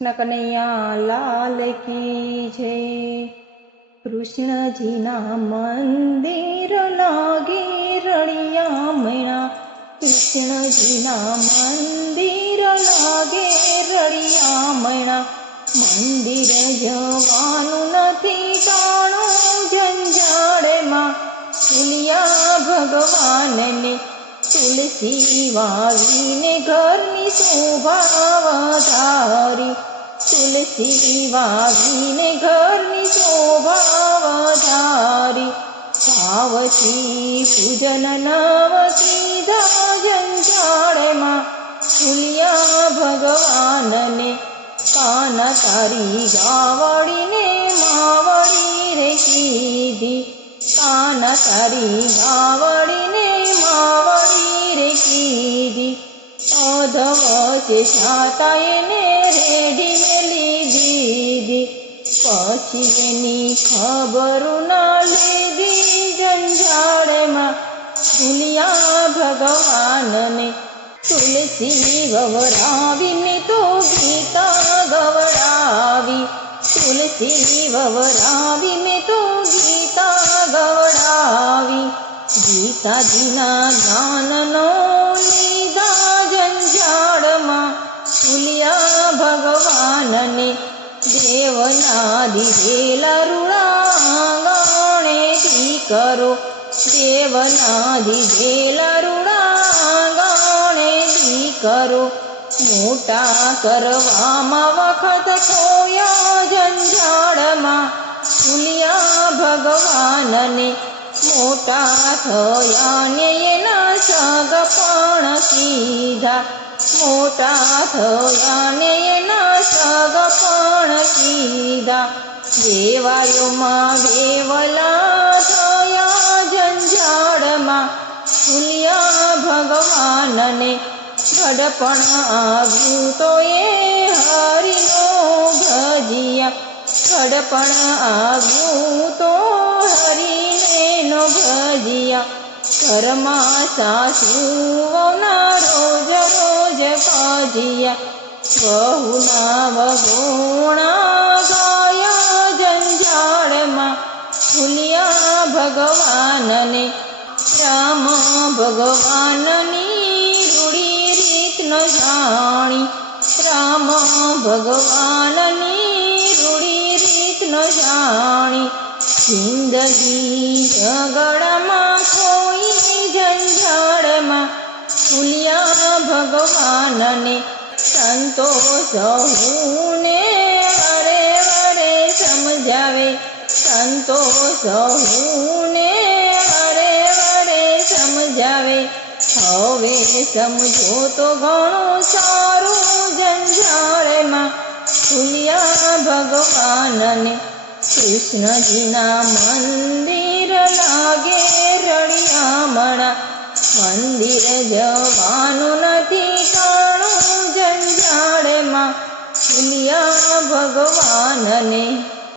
કૃષ્ણ કનૈયા લાલ કી જય। કૃષ્ણજીના મંદિર લાગે રળિયામણા, કૃષ્ણજીના મંદિર લાગે રળિયામણા। મંદિર જવાનું નથી કાણું ઝંઝાળમાં, ભૂલ્યા ભગવાનને તુલસી વાવીને ઘરની શોભા વધારી। તુલસી વાવીને ઘરની શોભા વધારી। ભાવથી પૂજન નવ કીધા ઝંઝાળમાં, ભૂલ્યા ભગવાનને કાન તારી ગાવડીને માવડી રે કીધી। કાન તારી ગાવડીને માવડી રે કીધી। અધવચે છાતા એને રેડી મેલી દીધી, પછી એની ખબર ના લીધી ઝંઝાળમાં, ભૂલ્યા ભગવાનને તુલસી વવરાવીને તો ગીતા ગવડાવી। તુલસી વવરાવીને તો ગીતા ગવડાવી। ગીતાજીના જ્ઞાનનો લીધા ઝંઝાળમાં, ભૂલ્યા ભગવાનને દેવના દીધેલા રૂડા આંગણેથી કરો। દેવના દીધેલા રૂડા આંગણેથી કરો। મોટા કરવામાં વખત ખોયા ઝંઝાળમાં, ભૂલ્યા ભગવાનને મોટા થયા ને એના સગપણ કીધા। મોટા થયા ને એના સગપણ કીધા। વેવાયોમાં વેવલા થયા ઝંઝાળમાં, ભૂલ્યા ભગવાનને ઘડપણ આવ્યું તો એ હરિનો ભજિયા। ઘડપણ આવ્યું તો હરિને નો ભજિયા। ઘરમાં સાસુઓના રોજ રોજ કાજિયા, બહુના વગોણા ગાયા ઝંઝાળમાં, ભૂલ્યા ભગવાનને રામ ભગવાનની રૂડી રીત ન જાણી। રામ ભગવાનની રૂડી રીત ન જાણી। જિંદગી ઝઘડામાં ખોઈ ઝંઝાળમાં, ભૂલ્યા ભગવાનને સંતોષ હુંને વરે વરે સમજાવે। સંતોષ હુંને વરે વરે સમજાવે। હવે સમજો તો ઘણું સારું ઝંઝાળમાં, ભૂલ્યા ભગવાનને કૃષ્ણજીના મંદિર લાગે રળિયામણા। મંદિર જવાનું નથી કાણું ઝંઝાળમાં, ભૂલ્યા ભગવાનને।